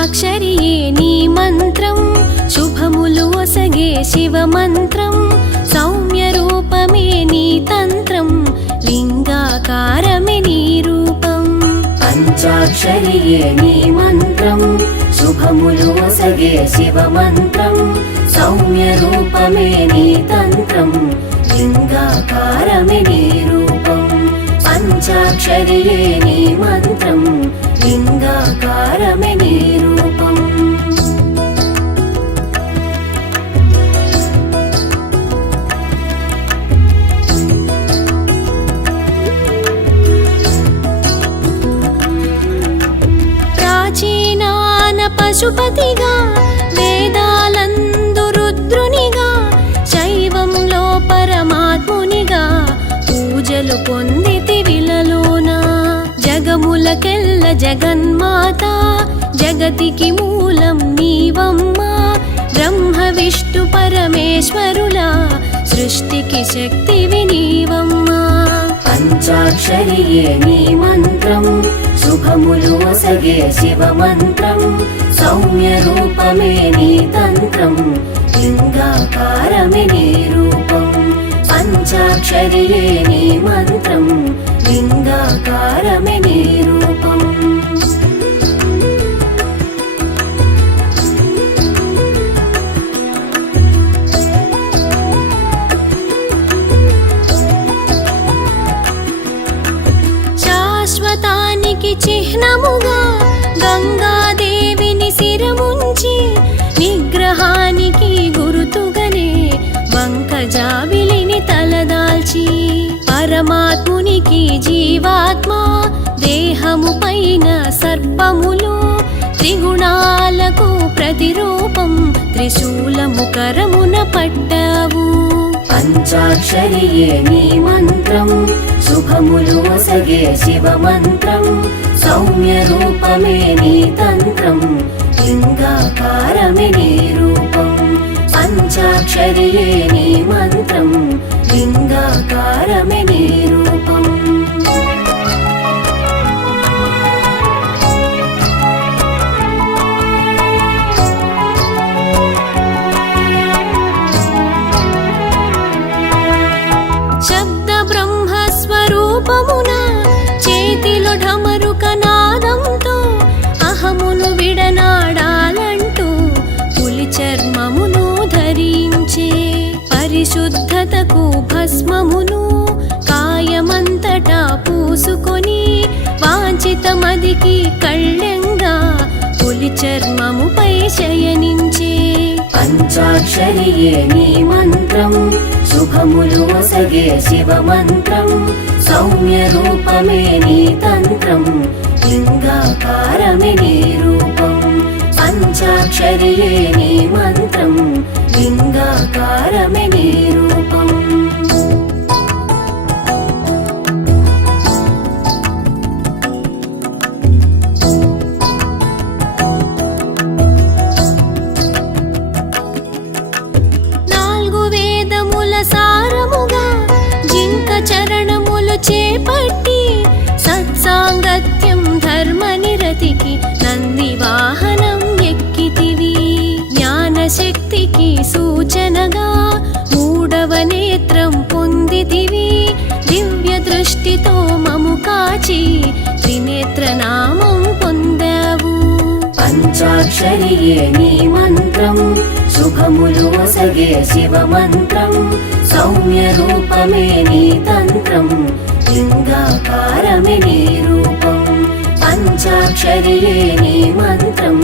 పంచాక్షరియే నీ మంత్రం శుభములు ఒసగే శివ మంత్రం సౌమ్య రూపమే నీ తంత్రం లింగాకారమే నీ రూపం పంచాక్షరియే నీ మంత్రం శుభములు ఒసగే శివ మంత్రం సౌమ్య రూపమే నీ తంత్రం లింగాకారమే నీ రూపం పంచాక్షరియే నీ మంత్రం లింగాకారమే నీ రూపం ప్రాచీనాన పశుపతిగా వేదాలందు రుద్రునిగా శైవంలో పరమాత్మునిగా పూజలు పొందితి విలలోన జగములకెల్ల జగన్మాత జగతికి మూలం నీవమ్మా బ్రహ్మ విష్ణు పరమేశ్వరుల సృష్టికి శక్తివి నీవమ్మా పంచాక్షరియే నీ మంత్రం శుభములు ఒసగే శివ మంత్రం సౌమ్య రూపమే నీ తంత్రం లింగాకారమే నీ రూపం పంచాక్షరియే నీ మంత్రం లింగాకారమే నీ రూపం శాశ్వతానికి చిహ్నముగా గంగాదేవిని శిరముంచి నిగ్రహానికి గురుతుగనే వంకజాబిలిని తలదాల్చి పరమాత్మునికి జీవాత్మ దేహము పైన సర్పములు త్రిగుణాలకు ప్రతిరూపం త్రిశూలము కరమున పట్టావు పంచాక్షరియే నీ మంత్రం శుభములు ఒసగే శివ మంత్రం సౌమ్య రూపమే నీ తంత్రం లింగాకారమే నీ రూపం పంచాక్షరియే నీ మంత్రం లింగాకారమే నీ రూపం శబ్ద బ్రహ్మస్వరూపమున చేతిలో ఢమరుక నాదంతో అహమును విడనాడాలంటూ పులి చర్మమును ధరించే పరిశుద్ధతకు భస్మమును కాయమంతటా పూసుకొని వాంఛితమదికి కళ్ళెంగా పులి చర్మముపై శయనించే పంచాక్షరియే నీ మంత్రం శుభములు ఒసగే శివ మంత్రం సౌమ్య రూపమే నీ తంత్రం లింగాకారమే నీ రూపం పంచాక్షరియే నీ మంత్రం లింగాకారమే నీ రూపం సారముగా జింక చరణములు చేపట్టి సత్సాంగత్యం ధర్మ నిరతికి నంది వాహనం ఎక్కితివి జ్ఞానశక్తికి సూచనగా మూడవ నేత్రం పొందితివి దివ్య దృష్టితో మము కాచి త్రినేత్రనామం పొందావు పంచాక్షరియే నీ మంత్రం శుభములు ఒసగే శివ మంత్రం సౌమ్య రూపమే నీ తంత్రం లింగాకారమే నీ రూపం పంచాక్షరియే నీ మంత్రం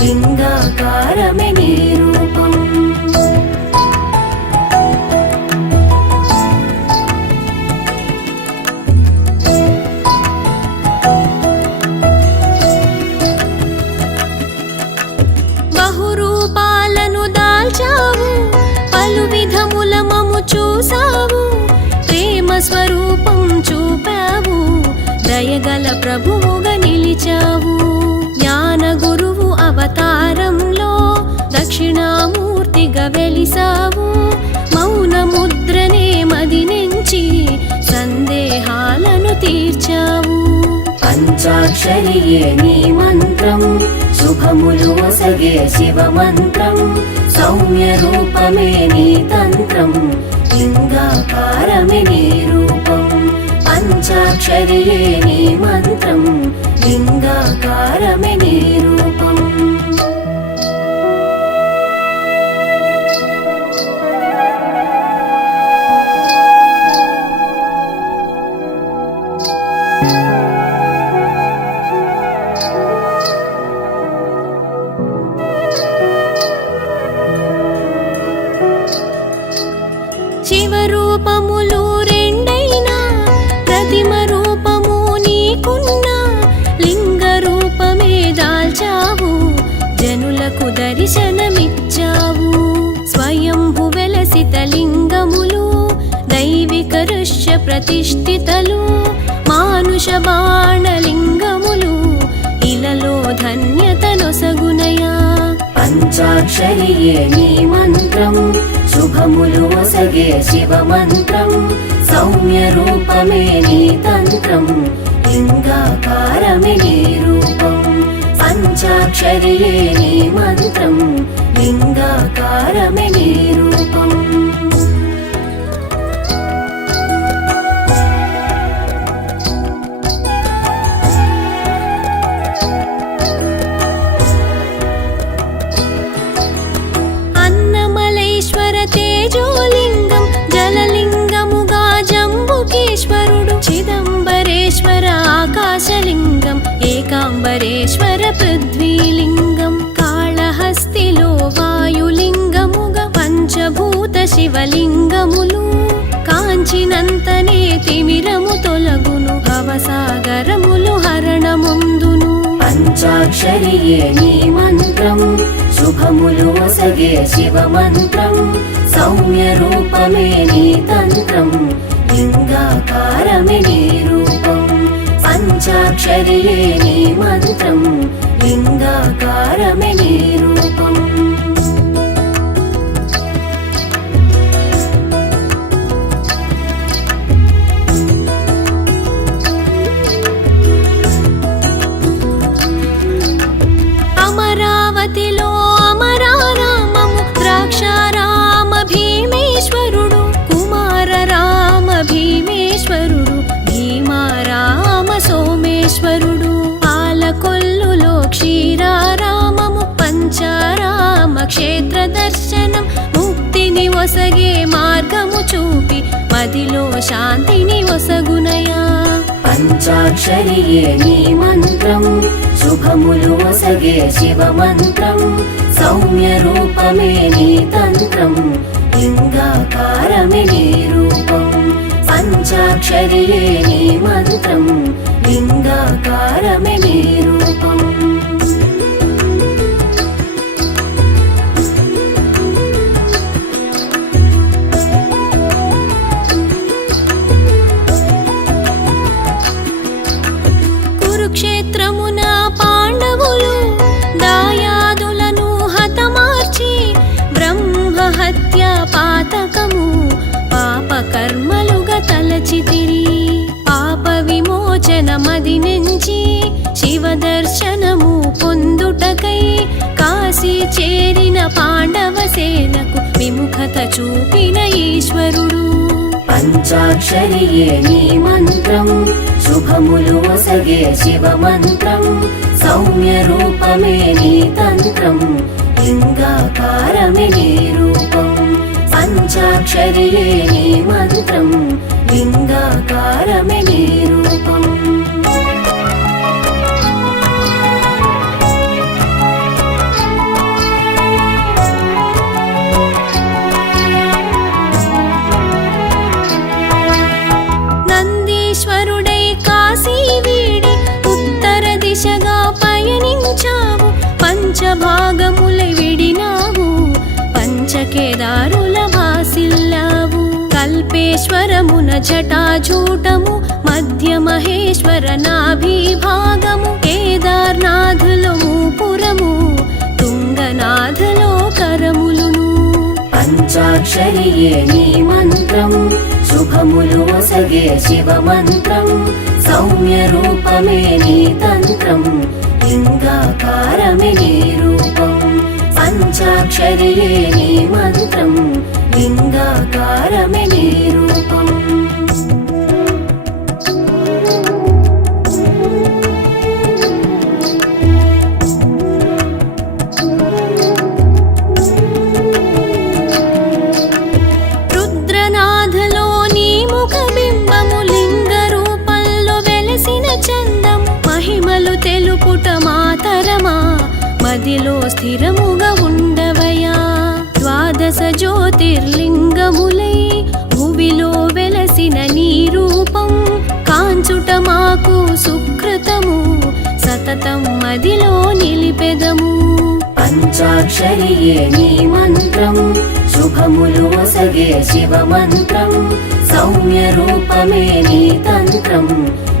లింగాకారమే నీ రూపం బహురూపాలను దాల్చావు పలు విధముల మము చూసావు ప్రేమ స్వరూపం చూపావు దయగల ప్రభువుగా నిలిచావు జ్ఞాన గురువు అవతారంలో దక్షిణామూర్తిగా వెలిసావు మౌన ముద్రనే మది నుంచి సందేహాలను తీర్చావు పంచాక్షరియే నీ మంత్రం శుభ శుభములు ఒసగే శివ మంత్రం సౌమ్య రూపమే నీ తంత్రం లింగాకారమే నీ రూపం పంచాక్షరియే నీ మంత్రం లింగాకారమే నీ రూపం శివరూపములు రెండైనా ప్రతిమ రూపము నీకున్నా లింగ రూపమే దాల్చావు జనులకు దర్శనమిచ్చావు స్వయంభు వెలసిత లింగములు దైవిక ఋష్య ప్రతిష్ఠితలు మానుష బాణలింగములు ఇలలో ధన్యతనొసగునయా పంచాక్షరియే నీ మంత్రం శుభములు ఒసగే శివ మంత్రం సౌమ్య రూపమే నీ తంత్రం లింగాకారమే నీ రూపం పంచాక్షరియే నీ మంత్రం లింగాకారమే నీ రూపం తేజోలింగం జలలింగముగా జంబుకేశ్వరుడు చిదంబరేశ్వర ఆకాశలింగం ఏకాంబరేశ్వర పృథ్వీలింగం కాళహస్తిలో వాయులింగముగా పంచభూత శివలింగములు కాంచినంతనే తిమిరము తొలగును భవసాగరములు హరణముందును పంచాక్షరియే నీ మంత్రం శుభములు ఒసగే శివ మంత్రం సౌమ్య రూపమే నీ తంత్రం లింగాకారమే నీ రూపం పంచాక్షరియే నీ మంత్రం లింగాకారమే నీ రూపం అమరావతిలో అమరారామము ద్రాక్షారామ భీమేశ్వరుడు కుమార రామ భీమేశ్వరుడు భీమారామ సోమేశ్వరుడు పాలకొల్లులో క్షీరారామము పంచారామ క్షేత్ర దర్శనం ముక్తిని ఒసగే మార్గము చూపి మదిలో శాంతిని ఒసగునయా పంచాక్షరియే నీ మంత్రం శుభములు ఒసగే శివ మంత్రం సౌమ్య రూపమే నీ తంత్రం లింగాకారమే నీ రూపం పంచాక్షరియే నీ మంత్రం లింగాకారమే నీ రూపం కురుక్షేత్రమున పాండవులు దాయాదులను హతమార్చి బ్రహ్మ హత్య పాతకము పాపకర్మలుగా తలచితిరి పాప విమోచన మది నుంచి శివ దర్శనము పొందుటకై కాశీ చేరిన పాండవ సేనకు విముఖత చూపిన ఈశ్వరుడు పంచాక్షరియే నీ మంత్రం శుభములు ఒసగే శివ మంత్రం సౌమ్య రూపమే నీ తంత్రం లింగాకారమే నీ రూపం పంచాక్షరియే నీ మంత్రం లింగాకారమే నీ రూపం నందీశ్వరుడై కాశీ వీడి ఉత్తర దిశగా పయనించావు పంచభాగములై విడినావు పంచకేదారుల వాసిల్లావు కల్పేశ్వరమున జటాజూటము మధ్య మహేశ్వర నాభిభాగము కేదార్నాథులో మూపురము తుంగనాథలో కరములును పంచాక్షరియే నీ మంత్రం శుభములు ఒసగే శివ మంత్రం సౌమ్య రూపమే నీ తంత్రం లింగాకారమే లింగాకారమే నీ రూపం పంచాక్షరియే నీ మంత్రం లింగాకారమే నీ రూపం మదిలో స్థిరముగా ఉండవయా ద్వాదశ జ్యోతిర్లింగములై భువిలో వెలసిన నీ రూపం కాంచుట మాకు సుకృతము సతతం మదిలో నిలిపెదము పంచాక్షరియే నీ మంత్రం శుభములు ఒసగే శివ మంత్రం సౌమ్య రూపమే నీ తంత్రం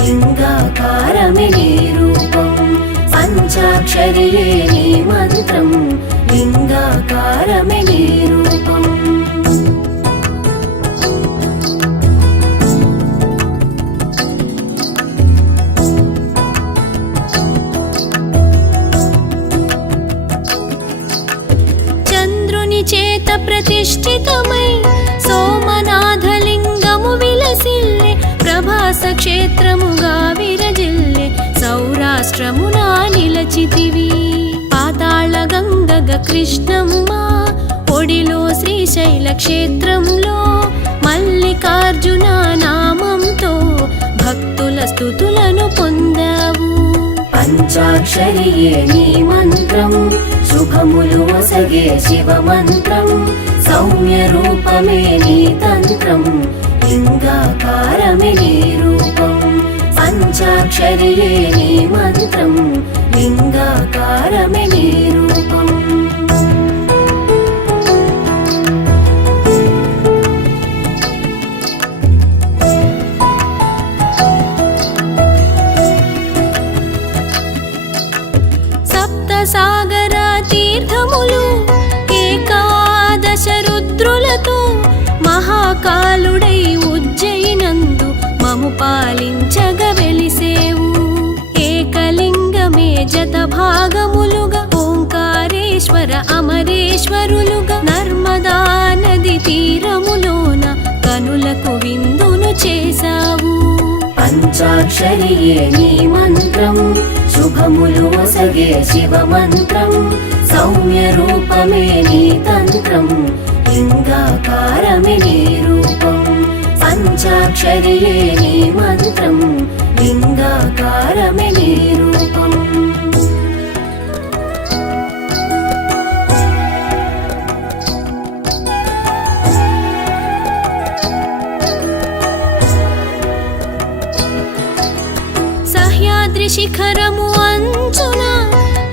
లింగాకారమే నీ రూపం పంచాక్షరియే నీ మంత్రం లింగాకారమే నీ రూపం చంద్రుని చేత ప్రతిష్ఠితమై సోమనాథలింగము విలసిల్లే ప్రభాస క్షేత్రముగా విరజిల్లే సౌరాష్ట్రమునా నిలచితివి పాతాళ గంగగ కృష్ణమ్మ ఒడిలో శ్రీశైల క్షేత్రంలో మల్లికార్జున నామంతో భక్తుల స్తుతులను పొందావు పంచాక్షరియే నీ మంత్రం శుభములు ఒసగే శివ మంత్రం సౌమ్య రూపమే నీ తంత్రం లింగాకారమే నీ రూపం పంచాక్షరియే నీ మంత్రం లింగాకారమే నీ రూపం సప్త సాగర తీర్థములు ఏకాదశ రుద్రులతో మహాకాలుడై ఉజ్జయినందు మము పాలించగ వెలిసేవు ఏకలింగమే జత భాగములుగా ఓంకారేశ్వర అమరేశ్వరులుగా నర్మదా నది తీరములోన కనులకు విందును చేశావు పంచాక్షరియే నీ మంత్రం శుభములు ఒసగే శివ మంత్రం సౌమ్య రూపమే నీ తంత్రం లింగాకారమే నీ రూపం పంచాక్షరియే నీ మంత్రం లింగాకారమే నీ రూపం సహ్యాద్రి శిఖరము అంచున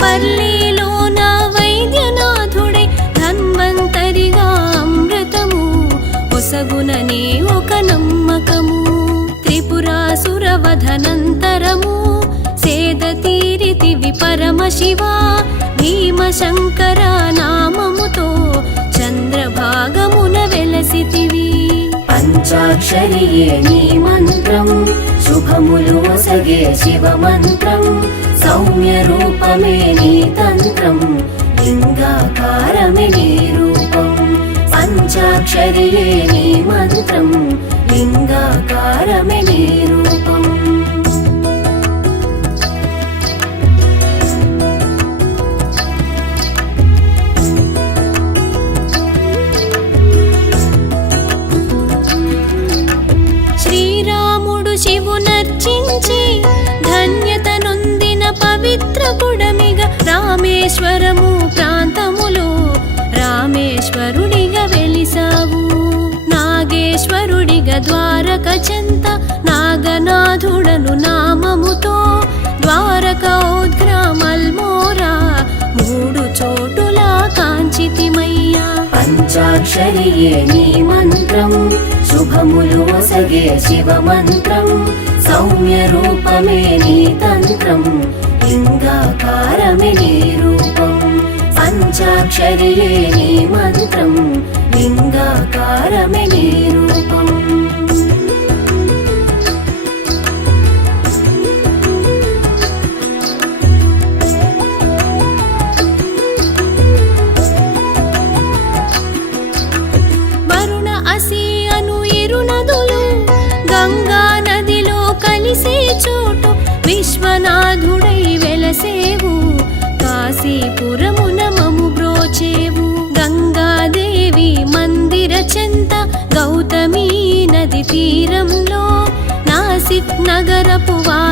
పల్లీలోన వైద్యనాథుడై ధన్వంతరిగా అమృతము ఒసగుననే ఒక నమ్మకము త్రిపురాసురవధనంతరము సేద తీరితివి పరమశివ భీమశంకర నామముతో చంద్రభాగమున వెలసితివి పంచాక్షరియే నీ మంత్రం శుభములు ఒసగే శివ మంత్రం సౌమ్య రూపమే నీ తంత్రం లింగాకారమే నీ రూపం పంచాక్షరియే నీ మంత్రం లింగాకారమే నీ రూపం శివునర్చించి ధన్యత నొందిన పవిత్ర పుడమిగా రామేశ్వరము ప్రాంతములో రామేశ్వరుడిగా వెలిసావు నాగేశ్వరుడిగా ద్వారక చెంత నాగనాథుడను నామముతో ద్వారక ఉద్గ్రామల్మోరా మూడు చోటులా కాంచితిమయ్యా పంచాక్షరియే నీ మంత్రం శుభములు ఒసగే శివ మంత్రం సౌమ్య రూపమే నీ తంత్రం లింగాకారమే నీ రూపం పంచాక్షరియే నీ మంత్రం లింగాకారమే నీ రూపం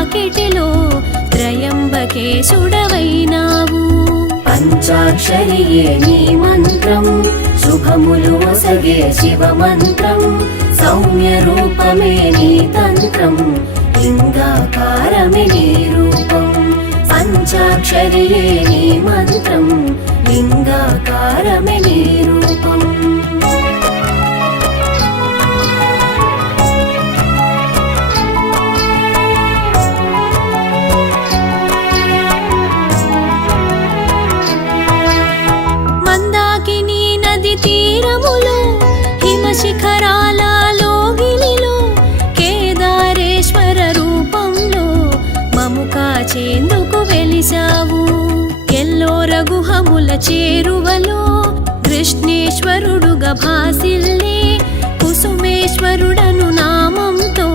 వాకిటిలో త్రయంబకేశుడవైనావు. పంచాక్షరియే నీ మంత్రం శుభములు ఒసగే శివ మంత్రం సౌమ్య రూపమే నీ తంత్రం లింగాకారమే నీ రూపం. పంచాక్షరియే నీ మంత్రం లింగాకారమే నీ రూపం. మందాకిని నది తీరములో హిమశిఖరాల లోగిలిలో కేదారేశ్వర రూపంలో మము కాచేందుకు వెలిసావు. ఎల్లోర గుహముల చేరువలో కృష్ణేశ్వరుడుగా భాసిల్లే కుసుమేశ్వరుడను నామంతో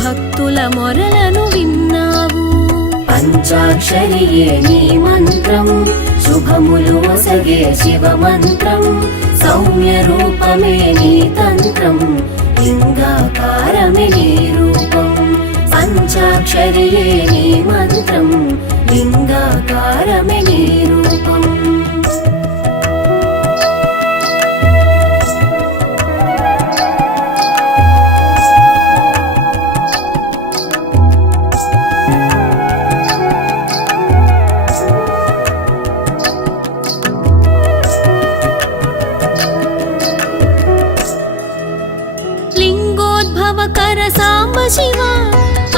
భక్తుల మొరలను విన్నావు. పంచాక్షరియే నీ మంత్రం శుభములు ఒసగే శివ మంత్రం సౌమ్య రూపమే నీ తంత్రం లింగాకారమే నీ రూపం. పంచాక్షరియే నీ మంత్రం లింగాకారమే నీ రూపం. లింగోద్భవకర సాంబ శివ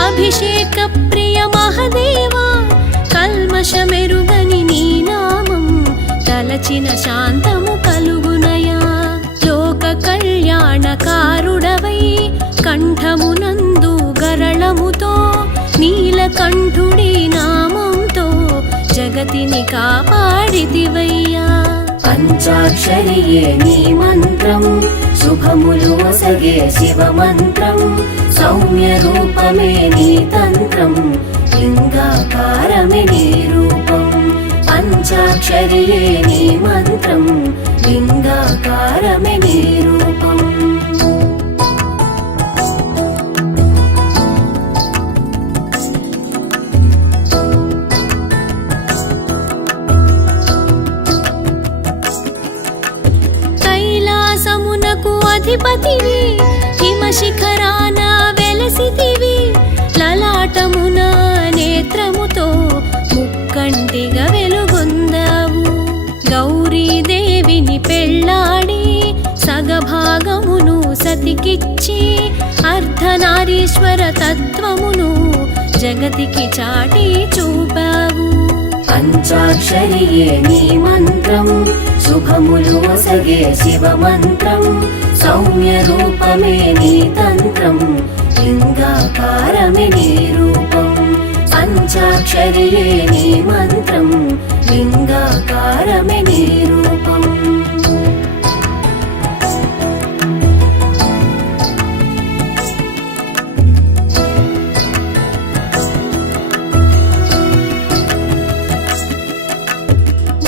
అభిషేక ప్రియ మహదేవా కల్మషమెరుగని నీ నామం తలచిన శాంతము కలుగునయా. లోక కళ్యాణకారుడవై కంఠమునందు గరళముతో నీలకంఠుడి నామంతో జగతిని కాపాడితివయ్యా. పంచాక్షరియే నీ మంత్రం శుభములు ఒసగే శివ మంత్రం సౌమ్య రూపమే నీ తంత్రం లింగాకారమే నీ రూపం. పంచాక్షరియే నీ మంత్రం లింగాకారమే నీ రూపం. కైలాసమునకు అధిపతివి హిమశిఖరాన వెలసితివి లలాటమున నేత్రముతో ముక్కంటిగా వెలుగొందావు. గౌరీదేవిని పెళ్ళాడి సగభాగమును సతికిచ్చి అర్ధనారీశ్వర తత్వమును జగతికి చాటి చూపావు. పంచాక్షరియే నీ మంత్రం శుభములు ఒసగే శివ మంత్రం సౌమ్య రూపమే నీ తంత్రం లింగాకారమే నీ రూపం. పంచాక్షరియే నీ మంత్రం లింగాకారమే నీ రూపం.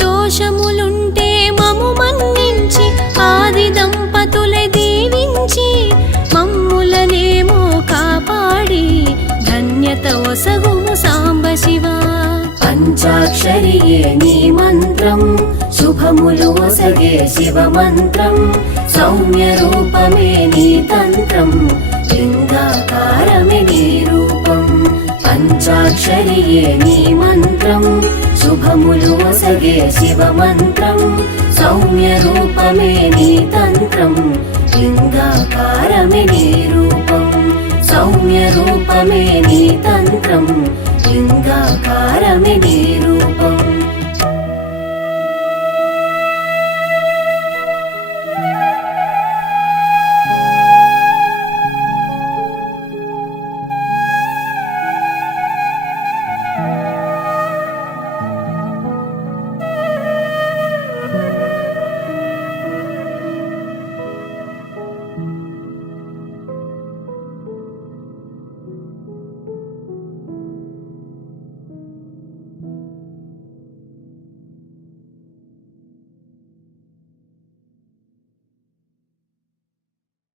దోషములుంటే మము మన్నించి ఆది దంపతులే దీవించి మమ్ములనేమో కాపాడి ధన్యత ఒసగుము సాంబ శివ. పంచాక్షరియే నీ మంత్రం శుభములు ఒసగే శివ మంత్రం సౌమ్య రూపమే నీ తంత్రం లింగాకారమే నీ రూపం. పంచాక్షరియే నీ మంత్రం శుభములు ఒసగే శివ మంత్రం సౌమ్య రూపమే నీ తంత్రం లింగాకారమే నీ రూపం. సౌమ్య రూపమే నీ తంత్రం లింగాకారమే నీ రూపం.